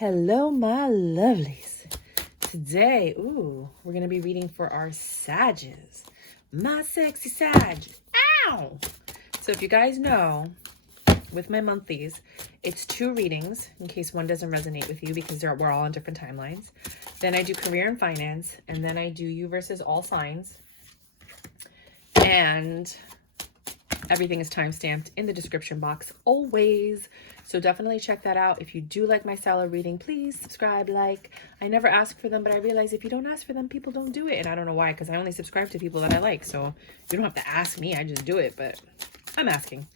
Hello, my lovelies. Today, we're going to be reading for our Sages. My sexy Sag. Ow! So if you guys know, with my monthlies, it's 2 readings in case one doesn't resonate with you because we're all on different timelines. Then I do career and finance, and then I do you versus all signs. And everything is time-stamped in the description box always. So definitely check that out. If you do like my style of reading, please subscribe, like. I never ask for them, but I realize if you don't ask for them, people don't do it. And I don't know why, because I only subscribe to people that I like. So you don't have to ask me. I just do it, but I'm asking.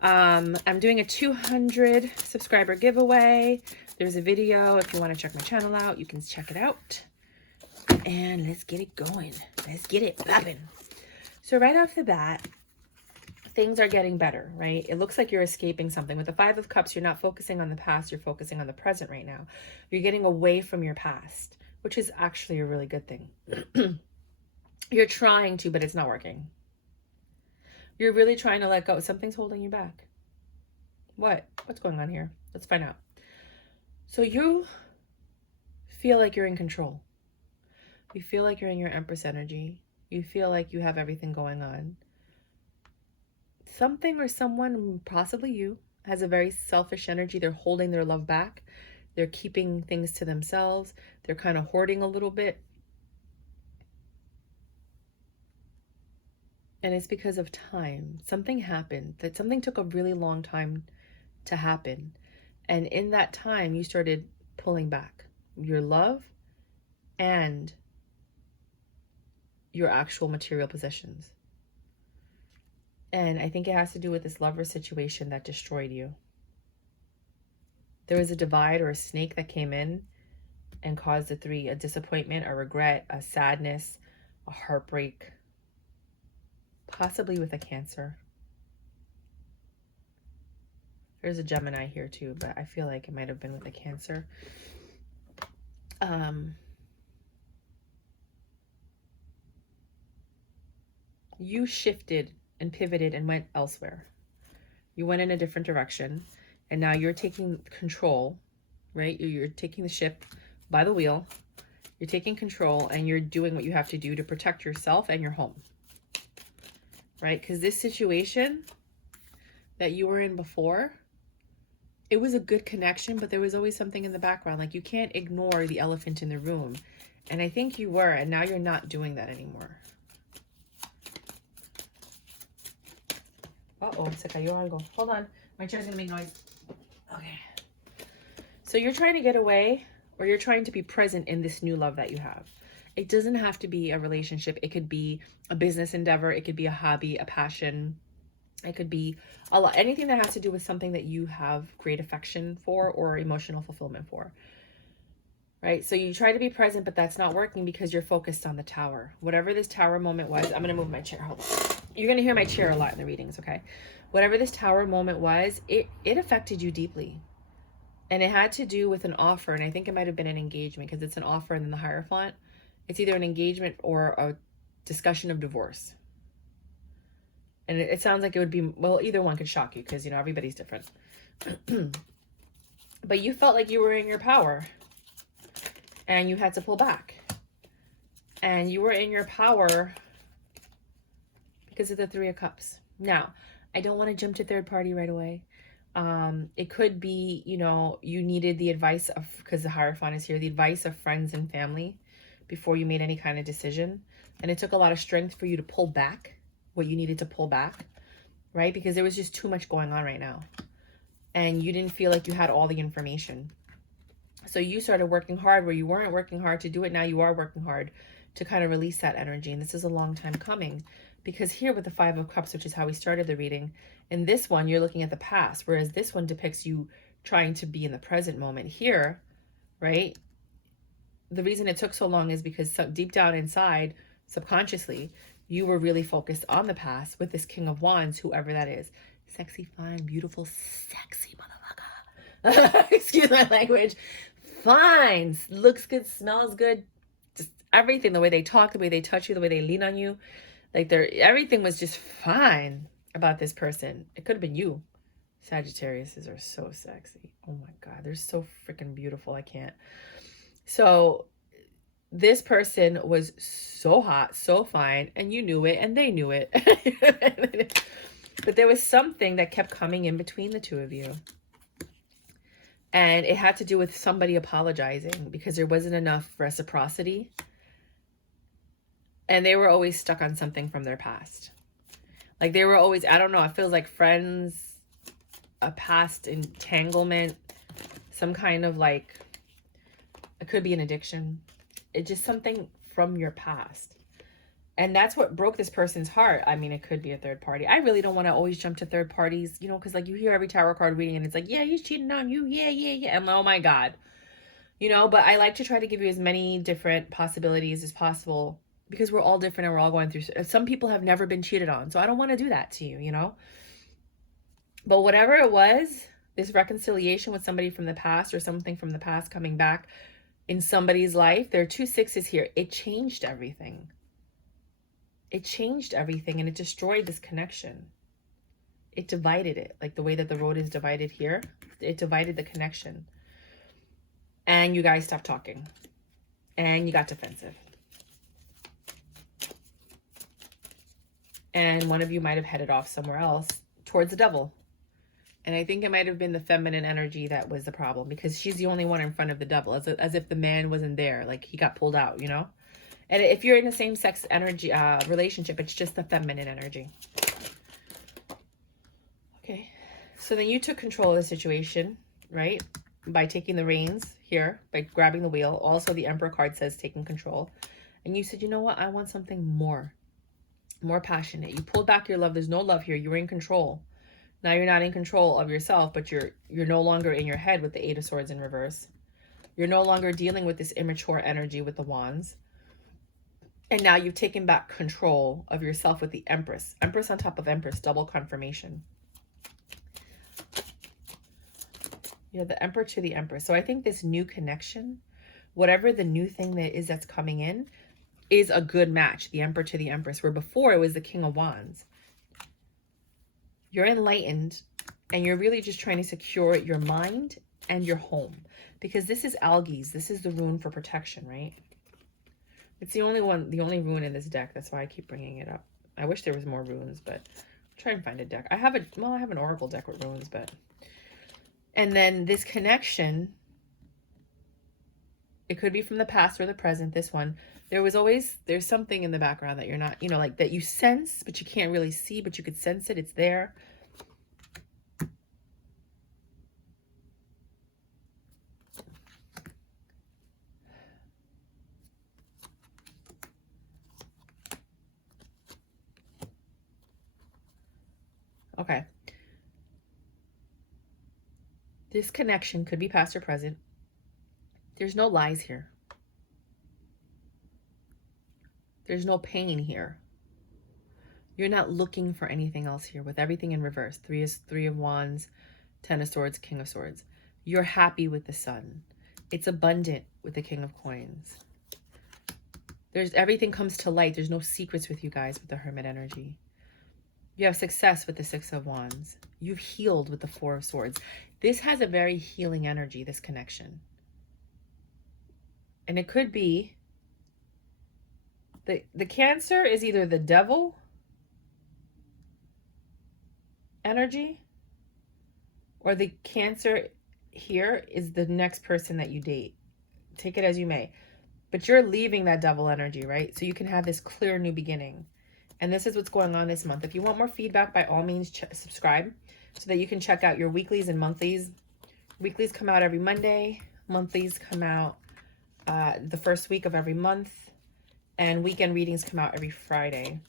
I'm doing a 200 subscriber giveaway. There's a video. If you want to check my channel out, you can check it out. And let's get it going. Let's get it popping. So right off the bat, things are getting better, right? It looks like you're escaping something. With the 5 of Cups, you're not focusing on the past, you're focusing on the present right now. You're getting away from your past, which is actually a really good thing. You're trying to, but it's not working. You're really trying to let go. Something's holding you back. What? What's going on here? Let's find out. So you feel like you're in control. You feel like you're in your Empress energy. You feel like you have everything going on. Something or someone, possibly you, has a very selfish energy. They're holding their love back. They're keeping things to themselves. They're kind of hoarding a little bit. And it's because of time. Something happened. Something took a really long time to happen. And in that time, you started pulling back your love and your actual material possessions. And I think it has to do with this lover situation that destroyed you. There was a divide or a snake that came in and caused a disappointment, a regret, a sadness, a heartbreak, possibly with a Cancer. There's a Gemini here too, but I feel like it might have been with a Cancer. You shifted and pivoted and went elsewhere. You went in a different direction, and now you're taking control, right? You're taking the ship by the wheel. You're taking control, and you're doing what you have to do to protect yourself and your home, right? Because this situation that you were in before, it was a good connection, but there was always something in the background. Like, you can't ignore the elephant in the room. And I think you were, and now you're not doing that anymore. Uh-oh, se cayó algo. Hold on. My chair's gonna make noise. Okay. So you're trying to get away, or you're trying to be present in this new love that you have. It doesn't have to be a relationship. It could be a business endeavor. It could be a hobby, a passion. It could be a lot. Anything that has to do with something that you have great affection for or emotional fulfillment for. Right? So you try to be present, but that's not working because you're focused on the Tower. Whatever this Tower moment was, I'm going to move my chair. Hold on. You're going to hear my chair a lot in the readings, okay? Whatever this Tower moment was, it affected you deeply. And it had to do with an offer, and I think it might have been an engagement because it's an offer and then the Hierophant. It's either an engagement or a discussion of divorce. And it sounds like it would be, well, either one could shock you because, you know, everybody's different. But you felt like you were in your power. And you had to pull back. And you were in your power because of the 3 of Cups. Now, I don't want to jump to third party right away. It could be, you know, you needed the advice of, because the Hierophant is here, the advice of friends and family before you made any kind of decision. And it took a lot of strength for you to pull back what you needed to pull back, right? Because there was just too much going on right now. And you didn't feel like you had all the information. So you started working hard where you weren't working hard to do it. Now you are working hard to kind of release that energy. And this is a long time coming because here with the 5 of Cups, which is how we started the reading, in this one, you're looking at the past, whereas this one depicts you trying to be in the present moment here, right? The reason it took so long is because deep down inside, subconsciously, you were really focused on the past with this King of Wands, whoever that is. Sexy, fine, beautiful, sexy motherfucker. Excuse my language. Fine, looks good, smells good, just everything, the way they talk, the way they touch you, the way they lean on you, like everything was just fine about this person. It could have been you. Sagittariuses are so sexy. Oh my God, they're so freaking beautiful. I can't. So this person was so hot, so fine, and you knew it, and they knew it. But there was something that kept coming in between the two of you. And it had to do with somebody apologizing because there wasn't enough reciprocity. And they were always stuck on something from their past. Like they were always, I don't know, it feels like friends, a past entanglement, some kind of like, it could be an addiction. It's just something from your past. And that's what broke this person's heart. I mean, it could be a third party. I really don't want to always jump to third parties, you know, because like you hear every tarot card reading and it's like, yeah, he's cheating on you. Yeah, yeah, yeah. And oh my God, you know, but I like to try to give you as many different possibilities as possible because we're all different and we're all going through. Some people have never been cheated on. So I don't want to do that to you, you know, but whatever it was, this reconciliation with somebody from the past or something from the past coming back in somebody's life, there are 2 6s here. It changed everything. It changed everything and it destroyed this connection. It divided it, like the way that the road is divided here. It divided the connection. And you guys stopped talking. And you got defensive. And one of you might have headed off somewhere else towards the devil. And I think it might have been the feminine energy that was the problem because she's the only one in front of the devil, as if the man wasn't there, like he got pulled out, you know? And if you're in the same sex energy relationship, it's just the feminine energy. Okay. So then you took control of the situation, right? By taking the reins here, by grabbing the wheel. Also, the Emperor card says taking control. And you said, you know what? I want something more passionate. You pulled back your love. There's no love here. You were in control. Now you're not in control of yourself, but you're no longer in your head with the 8 of Swords in reverse. You're no longer dealing with this immature energy with the Wands. And now you've taken back control of yourself with the Empress. Empress on top of Empress, double confirmation. You know, the Emperor to the Empress. So I think this new connection, whatever the new thing that is that's coming in, is a good match. The Emperor to the Empress, where before it was the King of Wands. You're enlightened and you're really just trying to secure your mind and your home. Because this is algaes. This is the rune for protection, right? It's the only rune in this deck. That's why I keep bringing it up. I wish there was more runes, but I'll try and find a deck. I have an oracle deck with runes, but... And then this connection, it could be from the past or the present, this one. There's something in the background that you're not, you know, like that you sense, but you can't really see, but you could sense it. It's there. Okay. This connection could be past or present. There's no lies here. There's no pain here. You're not looking for anything else here with everything in reverse. 3 of Wands, 10 of Swords, King of Swords. You're happy with the Sun. It's abundant with the King of Coins. Everything comes to light. There's no secrets with you guys with the Hermit energy. You have success with the 6 of Wands. You've healed with the 4 of Swords. This has a very healing energy, this connection. And it could be the Cancer is either the devil energy or the Cancer here is the next person that you date. Take it as you may. But you're leaving that devil energy, right? So you can have this clear new beginning. And this is what's going on this month. If you want more feedback, by all means, subscribe so that you can check out your weeklies and monthlies. Weeklies come out every Monday. Monthlies come out the first week of every month. And weekend readings come out every Friday.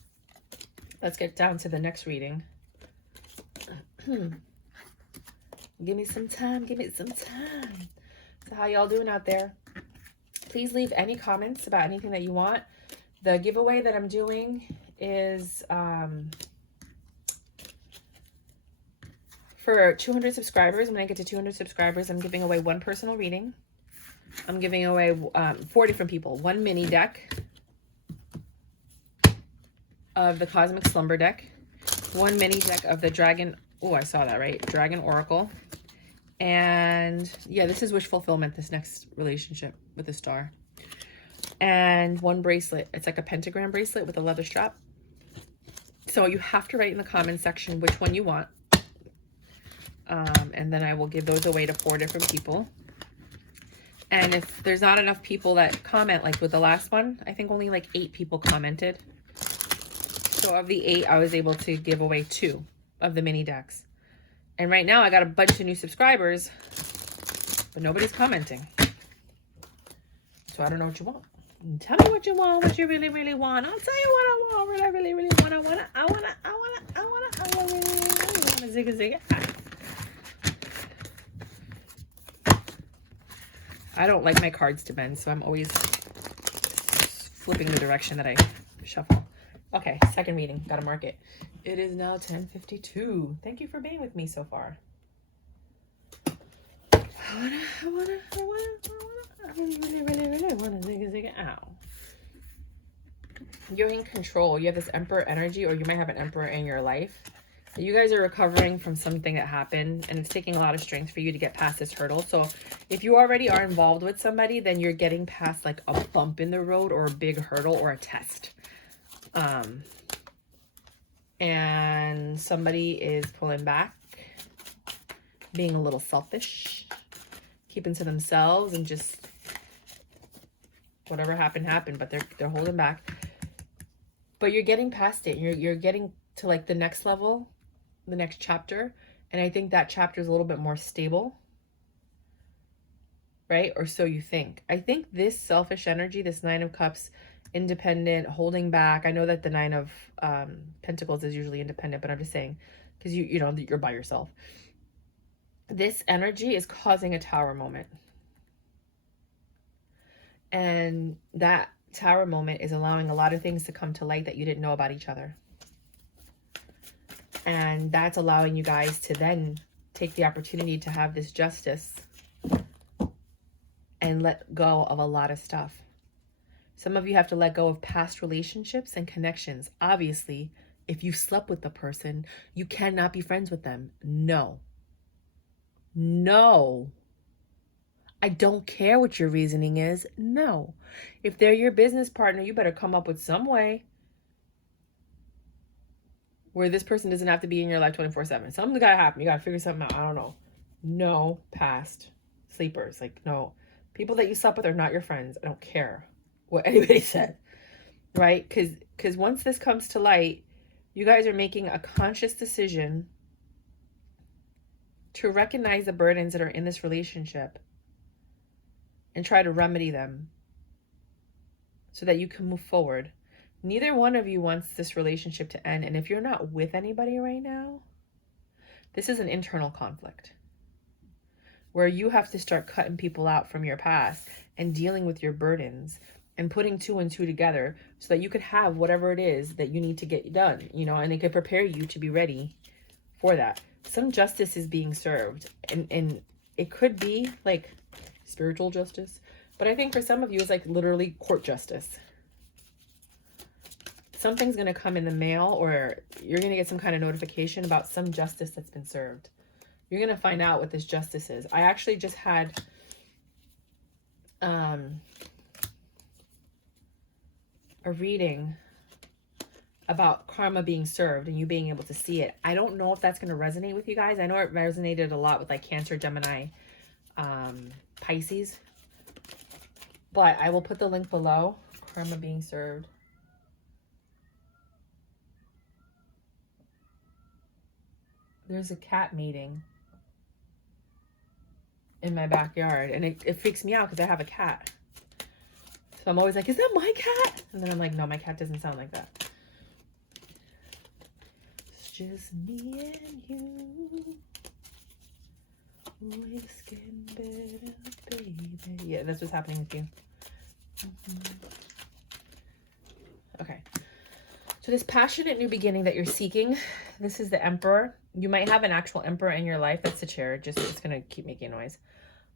Let's get down to the next reading. Give me some time. Give me some time. So how y'all doing out there? Please leave any comments about anything that you want. The giveaway that I'm doing is for 200 subscribers. When I get to 200 subscribers, I'm giving away 1 personal reading. I'm giving away 4 different people. 1 mini deck of the Cosmic Slumber deck. 1 mini deck of the Dragon Oh, I saw that, right? Dragon Oracle. And yeah, this is wish fulfillment, this next relationship with the star. And one bracelet. It's like a pentagram bracelet with a leather strap. So you have to write in the comment section which one you want. And then I will give those away to 4 different people. And if there's not enough people that comment, like with the last one, I think only like 8 people commented. So of the 8, I was able to give away 2 of the mini decks. And right now I got a bunch of new subscribers, but nobody's commenting. So I don't know what you want. Tell me what you want, what you really, really want. I'll tell you what I want, what I really, really want. I want a zigga zigga. I don't like my cards to bend, so I'm always flipping the direction that I shuffle. Okay, second reading. Gotta mark it. It is now 10:52. Thank you for being with me so far. I really wanna zigga zigga. Ow. You're in control. You have this Emperor energy, or you might have an Emperor in your life. You guys are recovering from something that happened, and it's taking a lot of strength for you to get past this hurdle. So if you already are involved with somebody, then you're getting past like a bump in the road or a big hurdle or a test. And somebody is pulling back, being a little selfish, keeping to themselves, and just whatever happened, but they're holding back. But you're getting past it. You're getting to like the next level, the next chapter. And I think that chapter is a little bit more stable, right? Or so you think. I think this selfish energy, this 9 of Cups, independent, holding back. I know that the 9 of Pentacles is usually independent, but I'm just saying, because you know, you're by yourself. This energy is causing a Tower moment. And that Tower moment is allowing a lot of things to come to light that you didn't know about each other. And that's allowing you guys to then take the opportunity to have this justice and let go of a lot of stuff. Some of you have to let go of past relationships and connections. Obviously, if you slept with the person, you cannot be friends with them. No. No. I don't care what your reasoning is. No. If they're your business partner, you better come up with some way where this person doesn't have to be in your life 24/7. Something's got to happen. You got to figure something out. I don't know. No past sleepers. Like, no. People that you slept with are not your friends. I don't care what anybody said. Right? Because once this comes to light, you guys are making a conscious decision to recognize the burdens that are in this relationship and try to remedy them so that you can move forward. Neither one of you wants this relationship to end. And if you're not with anybody right now, this is an internal conflict where you have to start cutting people out from your past and dealing with your burdens and putting 2 and 2 together so that you could have whatever it is that you need to get done, you know, and it could prepare you to be ready for that. Some justice is being served, and it could be like spiritual justice, but I think for some of you it's like literally court justice. Something's going to come in the mail, or you're going to get some kind of notification about some justice that's been served. You're going to find out what this justice is. I actually just had a reading about karma being served and you being able to see it. I don't know if that's going to resonate with you guys. I know it resonated a lot with like Cancer, Gemini, Pisces, but I will put the link below. Karma being served. There's a cat meeting in my backyard, and it freaks me out because I have a cat. So I'm always like, is that my cat? And then I'm like, no, my cat doesn't sound like that. It's just me and you. Always getting better, baby. Yeah, that's what's happening with you. Okay. So this passionate new beginning that you're seeking, this is the Emperor. You might have an actual Emperor in your life. That's the chair. It's going to keep making noise.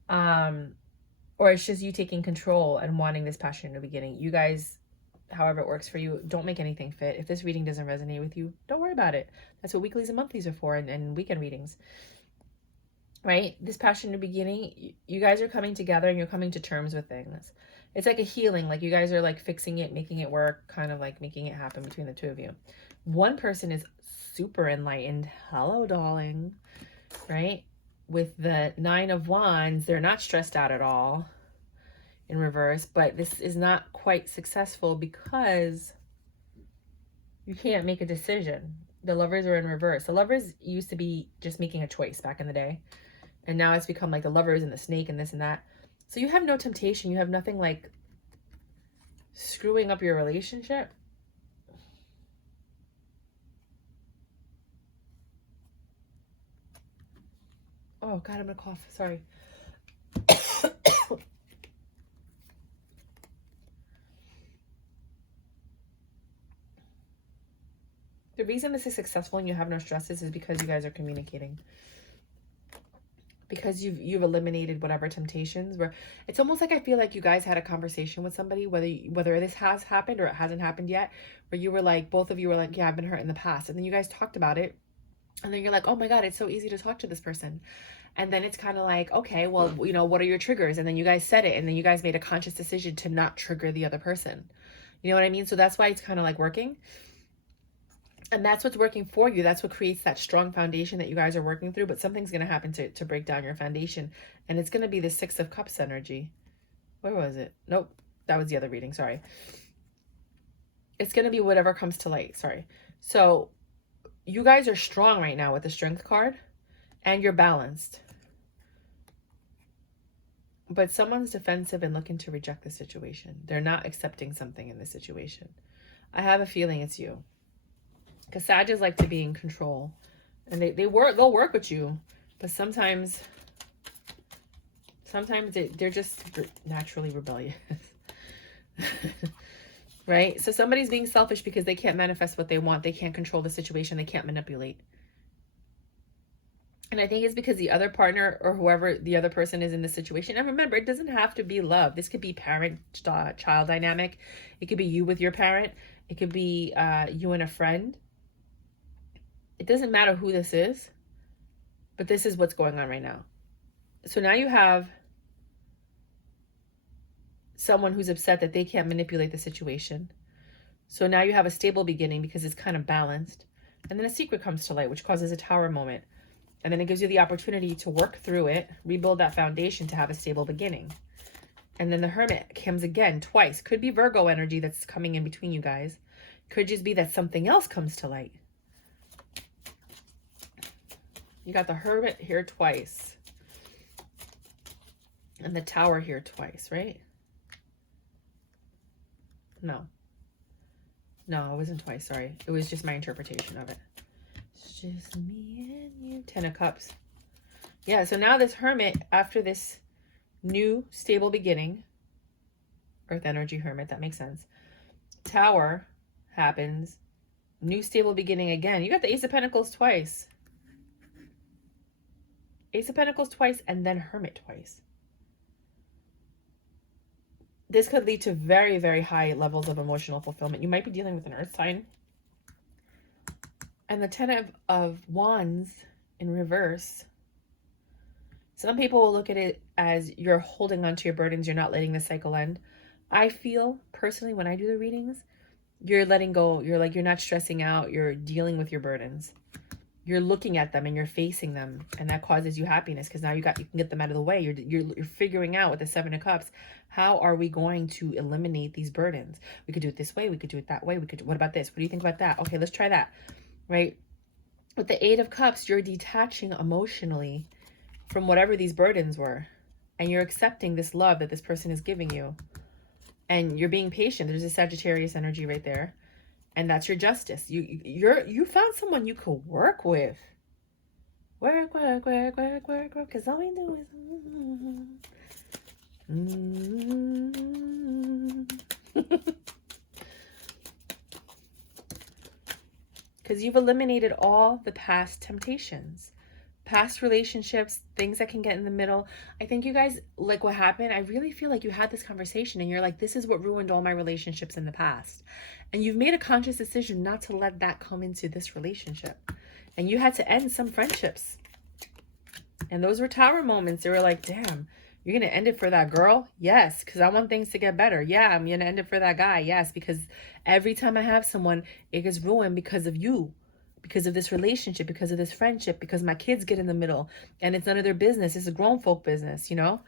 Or it's just you taking control and wanting this passionate new beginning. You guys however it works for you. Don't make anything fit. If this reading doesn't resonate with you, don't worry about it. That's what weeklies and monthlies are for, and weekend readings. Right? This passion in the beginning, you guys are coming together and you're coming to terms with things. It's like a healing, like you guys are like fixing it, making it work, kind of like making it happen between the two of you. One person is super enlightened. Hello, darling. Right? With the 9 of Wands, they're not stressed out at all in reverse, but this is not quite successful because you can't make a decision. The Lovers are in reverse. The Lovers used to be just making a choice back in the day. And now it's become like the Lovers and the Snake and this and that. So you have no temptation. You have nothing like screwing up your relationship. Oh, God, I'm going to cough. Sorry. The reason this is successful and you have no stresses is because you guys are communicating. Because you've eliminated whatever temptations. Where it's almost like I feel like you guys had a conversation with somebody, whether this has happened or it hasn't happened yet, where you were like, both of you were like, yeah, I've been hurt in the past. And then you guys talked about it. And then you're like, oh my God, it's so easy to talk to this person. And then it's kind of like, okay, well, you know, what are your triggers? And then you guys said it. And then you guys made a conscious decision to not trigger the other person. You know what I mean? So that's why it's kind of like working. And that's what's working for you. That's what creates that strong foundation that you guys are working through. But something's going to happen to break down your foundation. And it's going to be the 6 of Cups energy. Where was it? Nope. That was the other reading. Sorry. It's going to be whatever comes to light. Sorry. So you guys are strong right now with the Strength card. And you're balanced. But someone's defensive and looking to reject the situation. They're not accepting something in this situation. I have a feeling it's you. Because Sagittarius like to be in control. And they'll work with you. But sometimes they're just naturally rebellious. Right? So somebody's being selfish because they can't manifest what they want. They can't control the situation. They can't manipulate. And I think it's because the other partner or whoever the other person is in the situation. And remember, it doesn't have to be love. This could be parent-child dynamic. It could be you with your parent. It could be you and a friend. It doesn't matter who this is, but this is what's going on right now. So now you have someone who's upset that they can't manipulate the situation. So now you have a stable beginning because it's kind of balanced. And then a secret comes to light, which causes a Tower moment. And then it gives you the opportunity to work through it, rebuild that foundation to have a stable beginning. And then the Hermit comes again twice. Could be Virgo energy that's coming in between you guys. Could just be that something else comes to light. You got the Hermit here twice. And the Tower here twice, right? No. No, it wasn't twice, sorry. It was just my interpretation of it. It's just me and you. 10 of Cups. Yeah, so now this Hermit, after this new stable beginning, Earth energy Hermit, that makes sense. Tower happens. New stable beginning again. You got the Ace of Pentacles twice. Ace of Pentacles twice and then Hermit twice. This could lead to very, very high levels of emotional fulfillment. You might be dealing with an Earth sign. And the 10 of Wands in reverse. Some people will look at it as you're holding on to your burdens. You're not letting the cycle end. I feel personally when I do the readings, you're letting go. You're not stressing out. You're dealing with your burdens. You're looking at them and you're facing them, and that causes you happiness because now you can get them out of the way. You're figuring out with the 7 of Cups, how are we going to eliminate these burdens? We could do it this way. We could do it that way. What about this? What do you think about that? Okay, let's try that. Right? With the 8 of Cups, you're detaching emotionally from whatever these burdens were, and you're accepting this love that this person is giving you, and you're being patient. There's a Sagittarius energy right there. And that's your justice. You found someone you could work with. Work, because all we do is... Because you've eliminated all the past temptations, past relationships, things that can get in the middle. I think you guys, like what happened, I really feel like you had this conversation and you're like, this is what ruined all my relationships in the past. And you've made a conscious decision not to let that come into this relationship. And you had to end some friendships. And those were Tower moments. They were like, damn, you're going to end it for that girl? Yes, because I want things to get better. Yeah, I'm going to end it for that guy. Yes, because every time I have someone, it gets ruined because of you. Because of this relationship, because of this friendship, because my kids get in the middle and it's none of their business. It's a grown folk business, you know?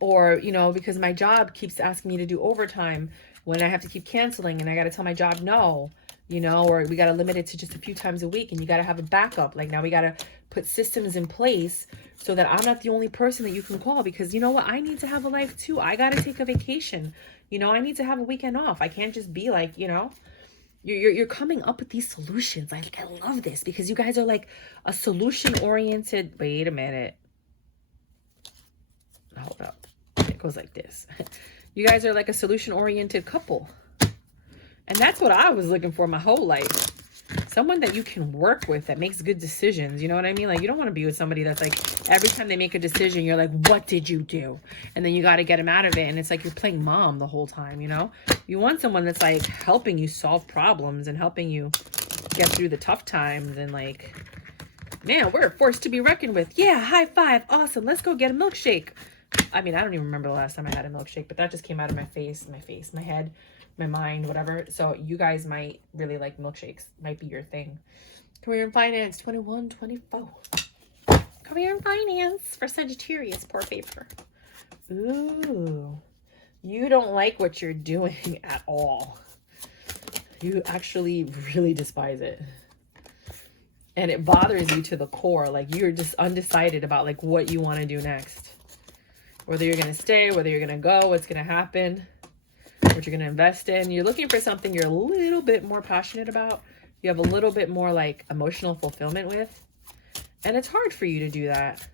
Or, you know, because my job keeps asking me to do overtime when I have to keep canceling and I got to tell my job no, you know, or we got to limit it to just a few times a week and you got to have a backup. Like now we got to put systems in place so that I'm not the only person that you can call, because you know what? I need to have a life too. I got to take a vacation. You know, I need to have a weekend off. I can't just be like, you know, you're coming up with these solutions. I love this because you guys are like a solution oriented. Wait a minute. Hold up. It goes like this. You guys are like a solution oriented couple. And that's what I was looking for my whole life. Someone that you can work with that makes good decisions. You know what I mean? Like, you don't want to be with somebody that's like, every time they make a decision, you're like, what did you do? And then you got to get them out of it. And it's like you're playing mom the whole time, you know? You want someone that's like helping you solve problems and helping you get through the tough times. And like, man, we're a force to be reckoned with. Yeah, high five. Awesome. Let's go get a milkshake. I mean, I don't even remember the last time I had a milkshake, but that just came out of my head, my mind, whatever. So you guys might really like milkshakes. Might be your thing. Career and finance, 21, 24. Career and finance for Sagittarius, poor paper. Ooh, you don't like what you're doing at all. You actually really despise it. And it bothers you to the core. Like you're just undecided about like what you want to do next. Whether you're going to stay, whether you're going to go, what's going to happen, what you're going to invest in. You're looking for something you're a little bit more passionate about. You have a little bit more like emotional fulfillment with. And it's hard for you to do that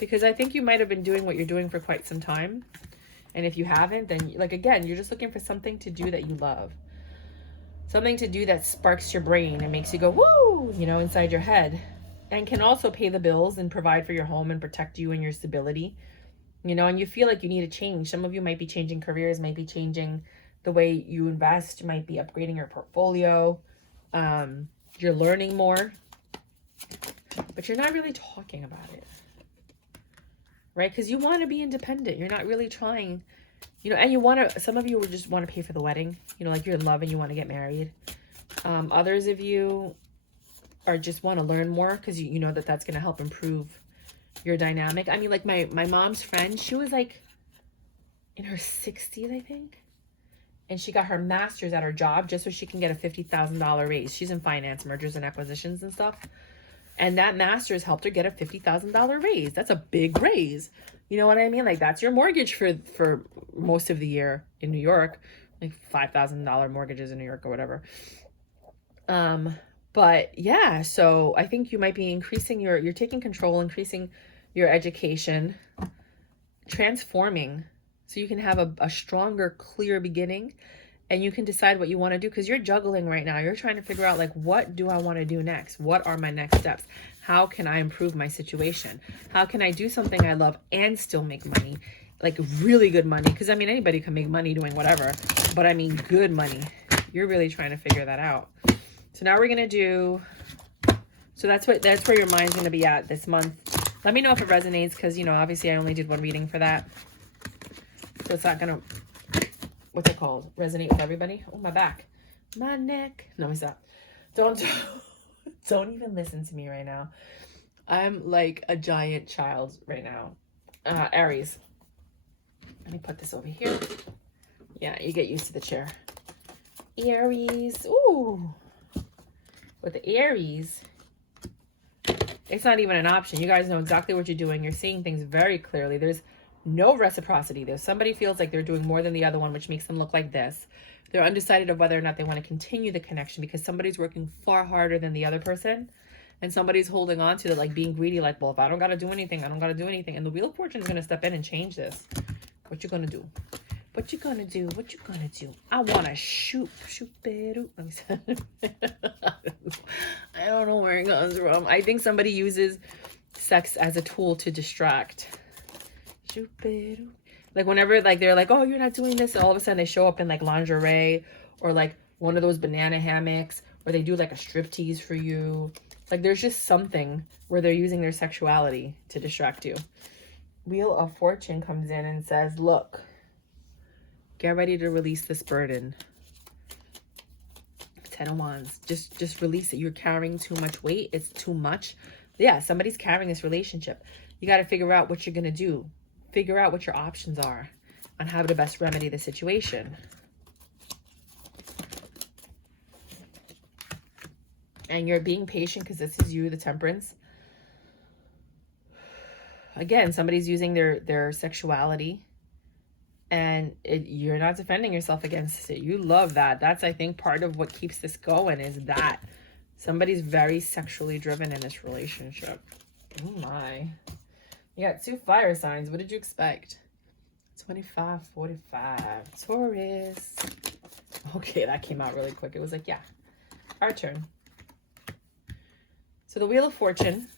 because I think you might have been doing what you're doing for quite some time. And if you haven't, then like, again, you're just looking for something to do that you love. Something to do that sparks your brain and makes you go, woo, you know, inside your head, and can also pay the bills and provide for your home and protect you and your stability. You know, and you feel like you need to change. Some of you might be changing careers, might be changing the way you invest, might be upgrading your portfolio. You're learning more, but you're not really talking about it, right? Because you want to be independent. You're not really trying, you know, and you want to, some of you would just want to pay for the wedding, you know, like you're in love and you want to get married. Others of you are just want to learn more because you know that that's going to help improve your dynamic. I mean, like my mom's friend, she was like in her 60s, I think. And she got her master's at her job just so she can get a $50,000 raise. She's in finance, mergers and acquisitions and stuff. And that master's helped her get a $50,000 raise. That's a big raise. You know what I mean? Like that's your mortgage for most of the year in New York. Like $5,000 mortgages in New York or whatever. But yeah, so I think you might be increasing you're taking control, increasing your education, transforming so you can have a stronger, clear beginning and you can decide what you want to do, because you're juggling right now. You're trying to figure out like, what do I want to do next? What are my next steps? How can I improve my situation? How can I do something I love and still make money? Like really good money. Because I mean, anybody can make money doing whatever, but I mean good money. You're really trying to figure that out. So now we're going to do, so that's where your mind's going to be at this month. Let me know if it resonates, because, you know, obviously I only did one reading for that. So it's not going to, what's it called? Resonate with everybody? Oh, my back. My neck. No, stop. Don't even listen to me right now. I'm like a giant child right now. Aries. Let me put this over here. Yeah, you get used to the chair. Aries. Ooh. With the Aries, it's not even an option. You guys know exactly what you're doing. You're seeing things very clearly. There's no reciprocity. There's somebody feels like they're doing more than the other one, which makes them look like this. They're undecided of whether or not they want to continue the connection because somebody's working far harder than the other person. And somebody's holding on to it, like being greedy, like, well, if I don't got to do anything, I don't got to do anything. And the Wheel of Fortune is going to step in and change this. What you going to do? What you gonna do? What you gonna do? I wanna shoot better. Let me say. I don't know where it comes from. I think somebody uses sex as a tool to distract. Shoot better. Like whenever like they're like, oh, you're not doing this, and all of a sudden they show up in like lingerie or like one of those banana hammocks, or they do like a striptease for you. Like there's just something where they're using their sexuality to distract you. Wheel of Fortune comes in and says, look, get ready to release this burden. 10 of Wands. Just release it. You're carrying too much weight. It's too much. Yeah, somebody's carrying this relationship. You got to figure out what you're going to do. Figure out what your options are on how to best remedy the situation. And you're being patient because this is you, the Temperance. Again, somebody's using their sexuality, and you're not defending yourself against it. You love that. That's, I think, part of what keeps this going, is that somebody's very sexually driven in this relationship. Oh my. You got 2 fire signs. What did you expect? 25, 45. Taurus. Okay, that came out really quick. It was like, yeah, our turn. So the Wheel of Fortune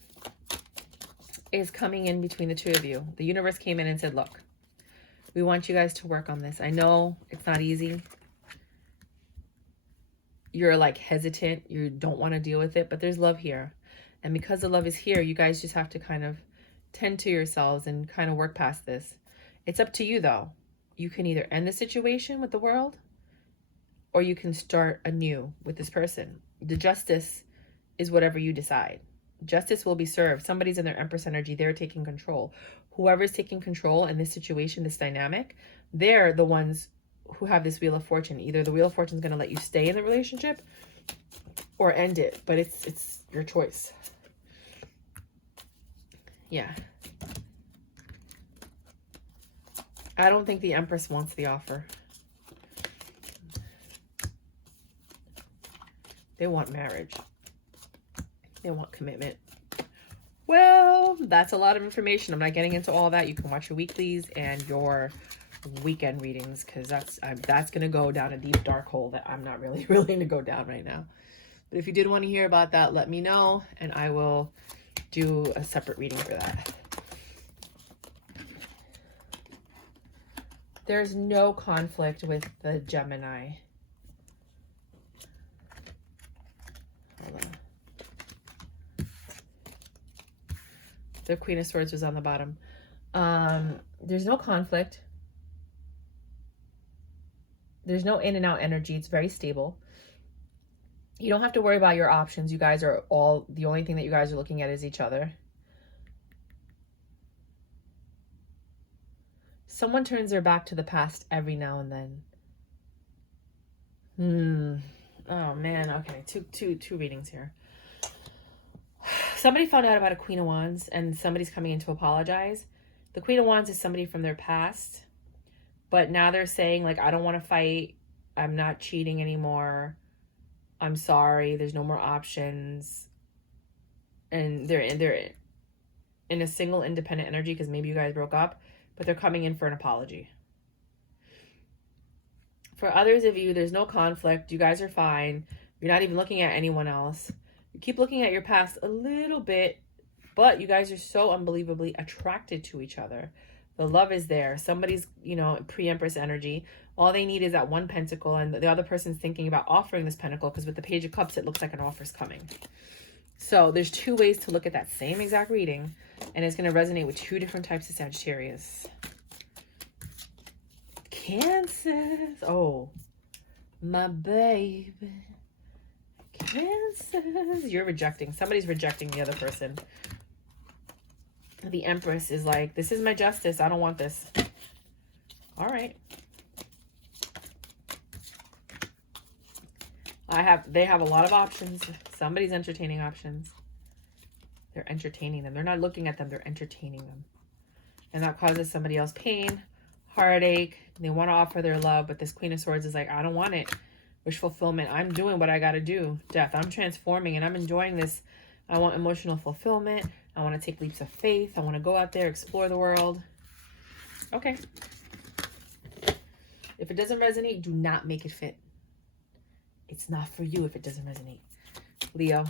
is coming in between the two of you. The universe came in and said, look, we want you guys to work on this. I know it's not easy. You're like hesitant. You don't want to deal with it, but there's love here. And because the love is here, you guys just have to kind of tend to yourselves and kind of work past this. It's up to you though. You can either end the situation with the world, or you can start anew with this person. The justice is whatever you decide. Justice will be served. Somebody's in their Empress energy. They're taking control. Whoever's taking control in this situation, this dynamic, they're the ones who have this Wheel of Fortune. Either the Wheel of Fortune is going to let you stay in the relationship or end it, but it's your choice. Yeah. I don't think the Empress wants the offer. They want marriage. They want commitment. Well, that's a lot of information. I'm not getting into all that. You can watch your weeklies and your weekend readings, because that's going to go down a deep dark hole that I'm not really willing to go down right now. But if you did want to hear about that, let me know, and I will do a separate reading for that. There's no conflict with the Gemini. Hold on. The Queen of Swords was on the bottom. There's no conflict. There's no in and out energy. It's very stable. You don't have to worry about your options. You guys are all, the only thing that you guys are looking at is each other. Someone turns their back to the past every now and then. Oh man, okay. Two readings here. Somebody found out about a Queen of Wands and somebody's coming in to apologize. The Queen of Wands is somebody from their past, but now they're saying, like, I don't want to fight. I'm not cheating anymore. I'm sorry. There's no more options. And they're in a single independent energy because maybe you guys broke up, but they're coming in for an apology. For others of you, there's no conflict. You guys are fine. You're not even looking at anyone else. You keep looking at your past a little bit, but you guys are so unbelievably attracted to each other. The love is there. Somebody's, pre-Empress energy. All they need is that one pentacle, and the other person's thinking about offering this pentacle, because with the Page of Cups, it looks like an offer's coming. So there's 2 ways to look at that same exact reading, and it's going to resonate with 2 different types of Sagittarius. Cancer. Oh, my baby. Cancer. You're rejecting. Somebody's rejecting the other person. The Empress is like, this is my justice. I don't want this. All right. They have a lot of options. Somebody's entertaining options. They're entertaining them. They're not looking at them. They're entertaining them. And that causes somebody else pain, heartache. They want to offer their love, but this Queen of Swords is like, I don't want it. Wish fulfillment. I'm doing what I got to do. Death. I'm transforming and I'm enjoying this. I want emotional fulfillment. I want to take leaps of faith. I want to go out there, explore the world. Okay. If it doesn't resonate, do not make it fit. It's not for you if it doesn't resonate. Leo.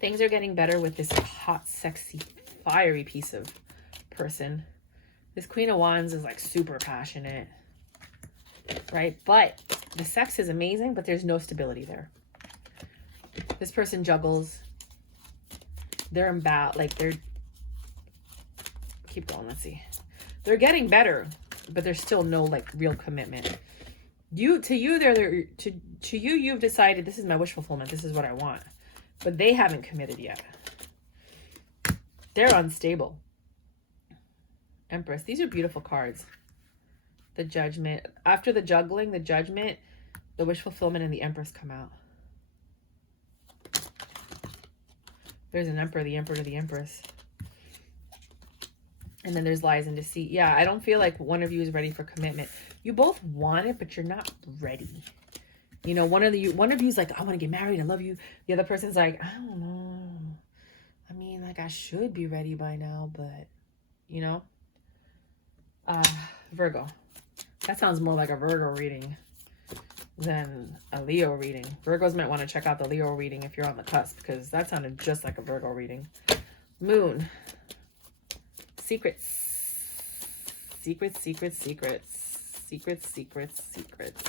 Things are getting better with this hot, sexy, fiery piece of person. This Queen of Wands is like super passionate, right? But the sex is amazing, but there's no stability there. This person juggles. They're keep going, let's see. They're getting better, but there's still no like real commitment. You've decided this is my wish fulfillment. This is what I want. But they haven't committed yet. They're unstable. Empress. These are beautiful cards. The Judgment. After the juggling, the Judgment, the wish fulfillment, and the Empress come out. There's an Emperor, the Emperor, the Empress. And then there's lies and deceit. Yeah, I don't feel like one of you is ready for commitment. You both want it, but you're not ready. You know, one of you's like, I want to get married, I love you. The other person's like, I don't know. I mean, like, I should be ready by now, but, you know. Virgo. That sounds more like a Virgo reading than a Leo reading. Virgos might want to check out the Leo reading if you're on the cusp, because that sounded just like a Virgo reading. Moon. Secrets. Secrets, secrets, secrets. Secrets, secrets, secrets.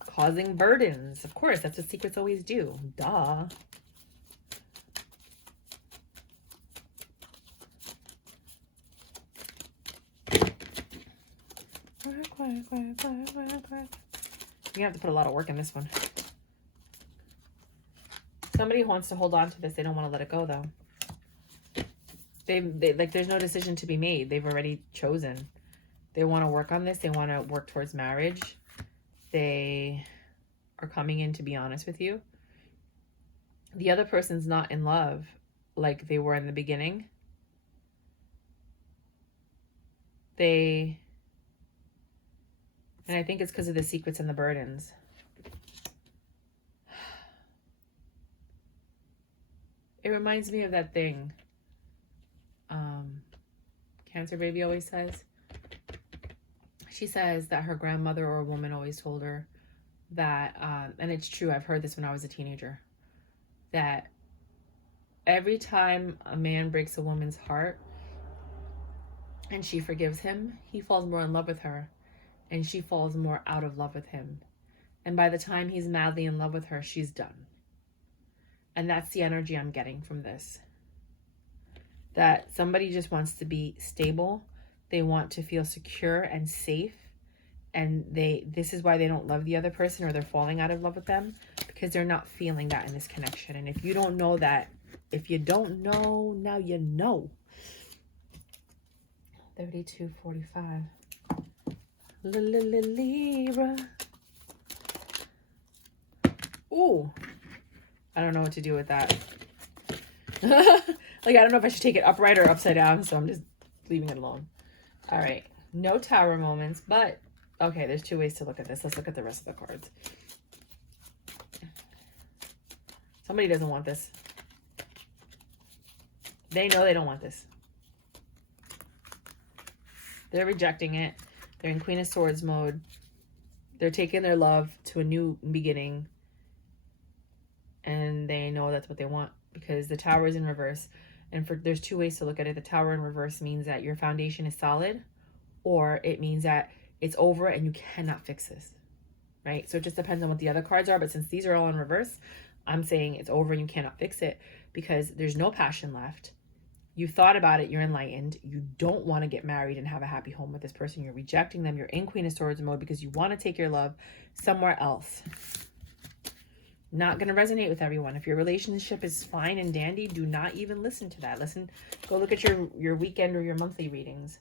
Causing burdens. Of course, that's what secrets always do. Duh. Quiet, quiet, quiet, quiet, quiet. You're gonna have to put a lot of work in this one. Somebody wants to hold on to this. They don't want to let it go, though. They like, there's no decision to be made. They've already chosen. They want to work on this. They want to work towards marriage. They are coming in to be honest with you. The other person's not in love like they were in the beginning. And I think it's because of the secrets and the burdens. It reminds me of that thing Cancer Baby always says. She says that her grandmother or a woman always told her that, and it's true, I've heard this when I was a teenager, that every time a man breaks a woman's heart and she forgives him, he falls more in love with her and she falls more out of love with him. And by the time he's madly in love with her, she's done. And that's the energy I'm getting from this. That somebody just wants to be stable. They want to feel secure and safe. And this is why they don't love the other person, or they're falling out of love with them, because they're not feeling that in this connection. And if you don't know that, if you don't know, now you know. 3245. Libra. Ooh. I don't know what to do with that. Like, I don't know if I should take it upright or upside down, so I'm just leaving it alone. All right. No tower moments, but okay, there's two ways to look at this. Let's look at the rest of the cards. Somebody doesn't want this. They know they don't want this. They're rejecting it. They're in Queen of Swords mode. They're taking their love to a new beginning. And they know that's what they want, because the tower is in reverse. And there's two ways to look at it. The tower in reverse means that your foundation is solid, or it means that it's over and you cannot fix this, right? So it just depends on what the other cards are. But since these are all in reverse, I'm saying it's over and you cannot fix it, because there's no passion left. You thought about it. You're enlightened. You don't want to get married and have a happy home with this person. You're rejecting them. You're in Queen of Swords mode because you want to take your love somewhere else. Not going to resonate with everyone. If your relationship is fine and dandy, do not even listen to that. Go look at your weekend or your monthly readings.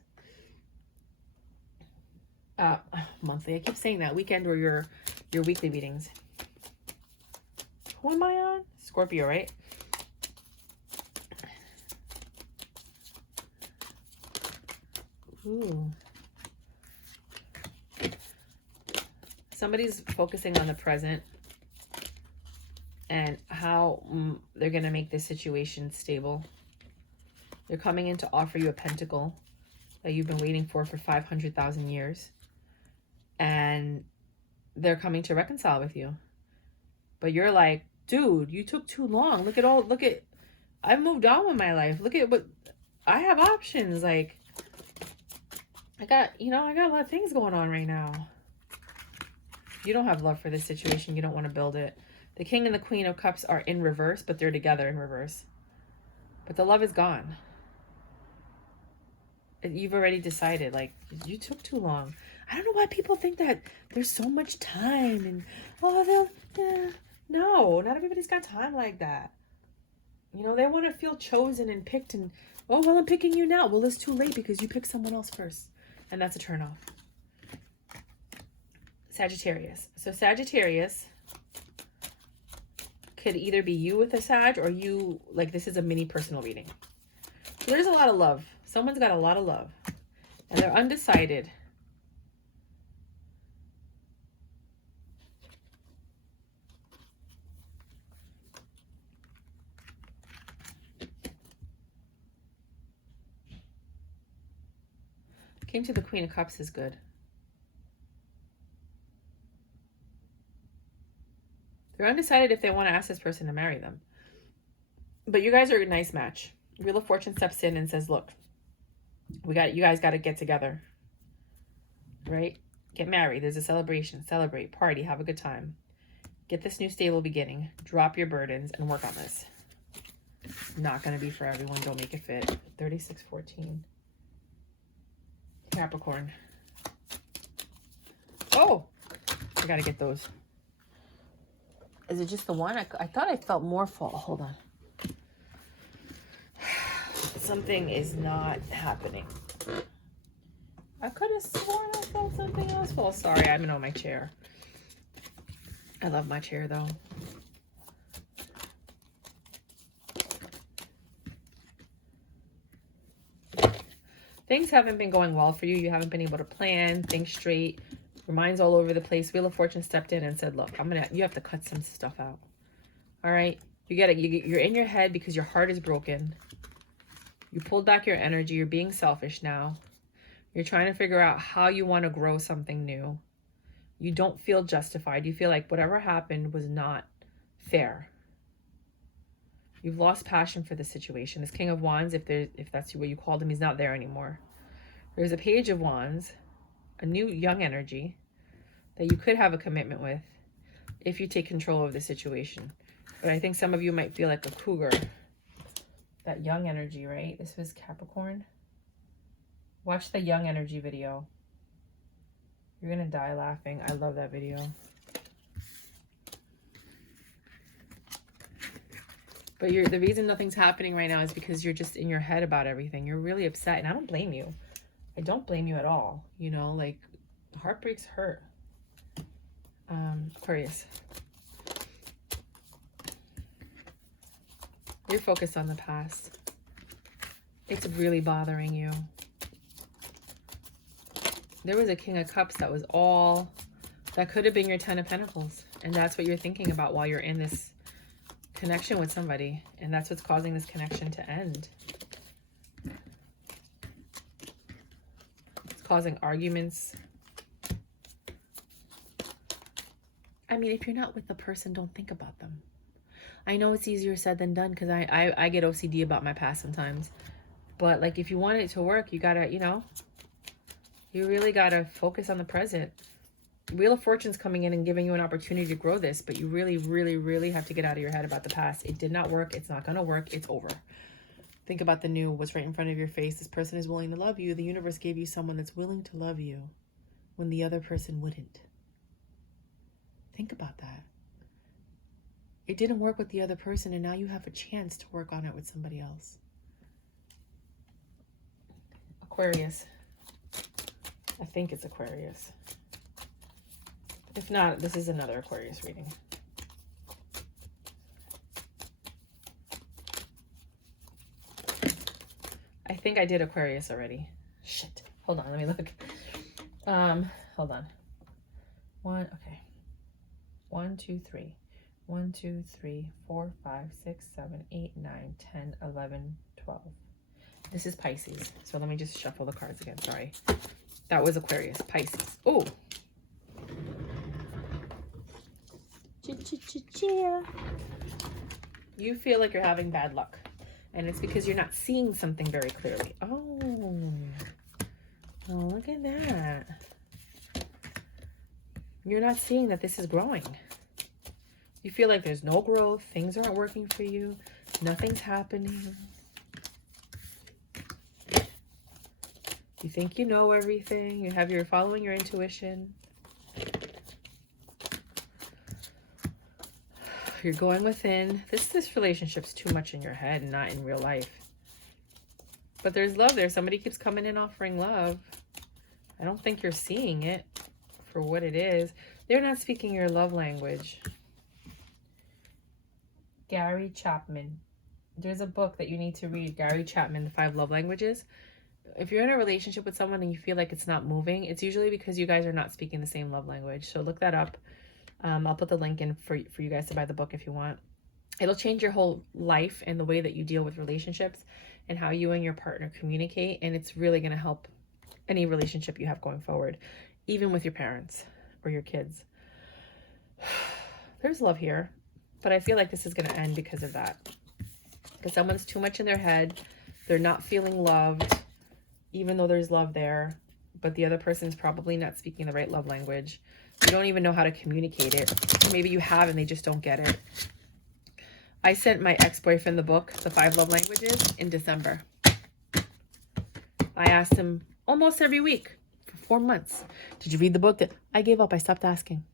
Monthly, I keep saying that. Weekend or your weekly readings. Who am I on? Scorpio, right? Ooh. Somebody's focusing on the present and how they're going to make this situation stable. They're coming in to offer you a pentacle. that you've been waiting for 500,000 years. And they're coming to reconcile with you. But you're like, dude, you took too long. I've moved on with my life. Look at what, I have options. Like, I got a lot of things going on right now. You don't have love for this situation. You don't want to build it. The King and the Queen of Cups are in reverse, but they're together in reverse. But the love is gone. You've already decided, like, you took too long. I don't know why people think that there's so much time and, no, not everybody's got time like that. You know, they want to feel chosen and picked and, oh, well, I'm picking you now. Well, it's too late because you picked someone else first. And that's a turnoff. Sagittarius. So Sagittarius could either be you with a Sag or you, like, this is a mini personal reading. So there's a lot of love. Someone's got a lot of love. And they're undecided. King to the Queen of Cups is good. They're undecided if they want to ask this person to marry them. But you guys are a nice match. Wheel of Fortune steps in and says, look, you guys got to get together. Right? Get married. There's a celebration. Celebrate. Party. Have a good time. Get this new stable beginning. Drop your burdens and work on this. Not going to be for everyone. Don't make it fit. 3614. Capricorn. Oh! I got to get those. Is it just the one? I thought I felt more fall. Hold on. Something is not happening. I could have sworn I felt something else fall. Sorry, I'm on my chair. I love my chair though. Things haven't been going well for you. You haven't been able to plan, think straight. Your mind's all over the place. Wheel of Fortune stepped in and said, look, you have to cut some stuff out. All right. You're in your head because your heart is broken. You pulled back your energy. You're being selfish now. You're trying to figure out how you want to grow something new. You don't feel justified. You feel like whatever happened was not fair. You've lost passion for the situation. This King of Wands, if that's what you called him, he's not there anymore. There's a Page of Wands, a new young energy that you could have a commitment with if you take control of the situation. But I think some of you might feel like a cougar. That young energy, right? This was Capricorn. Watch the young energy video. You're gonna die laughing. I love that video. But the reason nothing's happening right now is because you're just in your head about everything. You're really upset, and I don't blame you. I don't blame you at all. You know, like, heartbreaks hurt. Aquarius. You're focused on the past. It's really bothering you. There was a King of Cups that could have been your 10 of Pentacles. And that's what you're thinking about while you're in this connection with somebody. And that's what's causing this connection to end. It's causing arguments. I mean, if you're not with the person, don't think about them. I know it's easier said than done because I get OCD about my past sometimes. But, like, if you want it to work, you gotta, you really gotta focus on the present. Wheel of Fortune's coming in and giving you an opportunity to grow this, but you really, really, really have to get out of your head about the past. It did not work. It's not gonna work. It's over. Think about the new, what's right in front of your face. This person is willing to love you. The universe gave you someone that's willing to love you when the other person wouldn't. Think about that. It didn't work with the other person, and now you have a chance to work on it with somebody else. Aquarius. I think it's Aquarius. If not, this is another Aquarius reading. I think I did Aquarius already. Shit. Hold on, let me look. Hold on. Okay. 1, 2, 3. 1, 2, 3, 4, 5, 6, 7, 8, 9, 10, 11, 12. This is Pisces. So let me just shuffle the cards again. Sorry. That was Aquarius. Pisces. Oh. You feel like you're having bad luck. And it's because you're not seeing something very clearly. Oh. Oh, look at that. You're not seeing that this is growing. You feel like there's no growth. Things aren't working for you. Nothing's happening. You think you know everything. You're following your intuition. You're going within. This relationship's too much in your head and not in real life. But there's love there. Somebody keeps coming in offering love. I don't think you're seeing it for what it is. They're not speaking your love language. Gary Chapman. There's a book that you need to read. Gary Chapman, The 5 Love Languages. If you're in a relationship with someone and you feel like it's not moving, it's usually because you guys are not speaking the same love language. So look that up. I'll put the link in for you guys to buy the book if you want. It'll change your whole life and the way that you deal with relationships and how you and your partner communicate. And it's really going to help any relationship you have going forward, even with your parents or your kids. There's love here, but I feel like this is going to end because of that. Because someone's too much in their head. They're not feeling loved, even though there's love there. But the other person's probably not speaking the right love language. You don't even know how to communicate it. Maybe you have and they just don't get it. I sent my ex-boyfriend the book, The 5 Love Languages, in December. I asked him almost every week for 4 months. Did you read the book? I gave up. I stopped asking.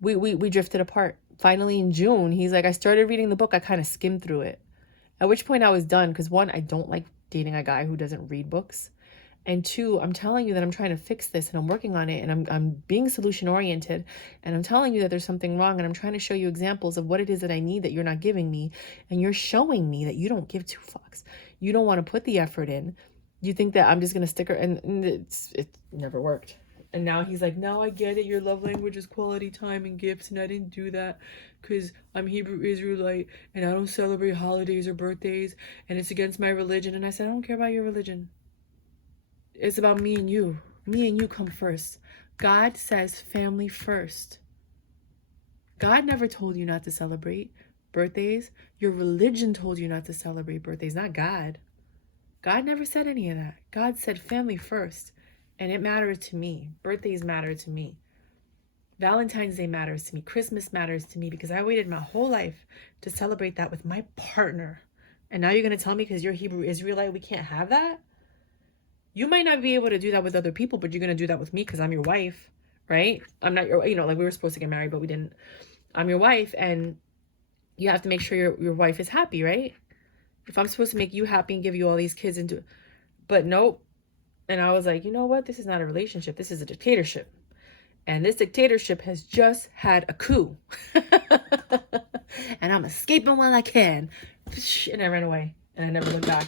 We drifted apart. Finally, in June, he's like, I started reading the book. I kind of skimmed through it. At which point I was done because 1, I don't like dating a guy who doesn't read books. And 2, I'm telling you that I'm trying to fix this and I'm working on it and I'm being solution oriented and I'm telling you that there's something wrong and I'm trying to show you examples of what it is that I need that you're not giving me, and you're showing me that you don't give 2 fucks. You don't want to put the effort in. You think that I'm just going to stick her, and it never worked. And now he's like, no, I get it. Your love language is quality time and gifts, and I didn't do that because I'm Hebrew Israelite and I don't celebrate holidays or birthdays and it's against my religion. And I said, I don't care about your religion. It's about me and you. Me and you come first. God says family first. God never told you not to celebrate birthdays. Your religion told you not to celebrate birthdays, not God. God never said any of that. God said family first. And it matters to me. Birthdays matter to me. Valentine's Day matters to me. Christmas matters to me because I waited my whole life to celebrate that with my partner. And now you're going to tell me because you're Hebrew Israelite we can't have that? You might not be able to do that with other people, but you're going to do that with me because I'm your wife, right? I'm not your, like we were supposed to get married, but we didn't. I'm your wife, and you have to make sure your wife is happy, right? If I'm supposed to make you happy and give you all these kids but nope. And I was like, you know what? This is not a relationship. This is a dictatorship. And this dictatorship has just had a coup. And I'm escaping while I can. And I ran away. And I never looked back.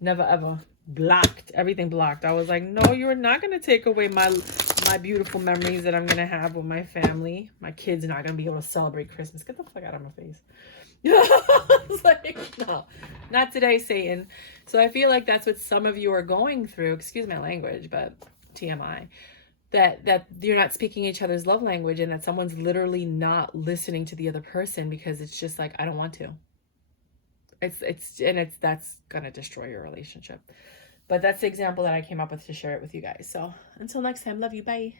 Never, ever. Blocked. Everything blocked. I was like, no, you're not going to take away my beautiful memories that I'm going to have with my family. My kids are not going to be able to celebrate Christmas. Get the fuck out of my face. It's like, no, not today, Satan. So I feel like that's what some of you are going through. Excuse my language, but TMI. That you're not speaking each other's love language and that someone's literally not listening to the other person because it's just like, I don't want to. That's gonna destroy your relationship. But that's the example that I came up with to share it with you guys. So until next time, love you, bye.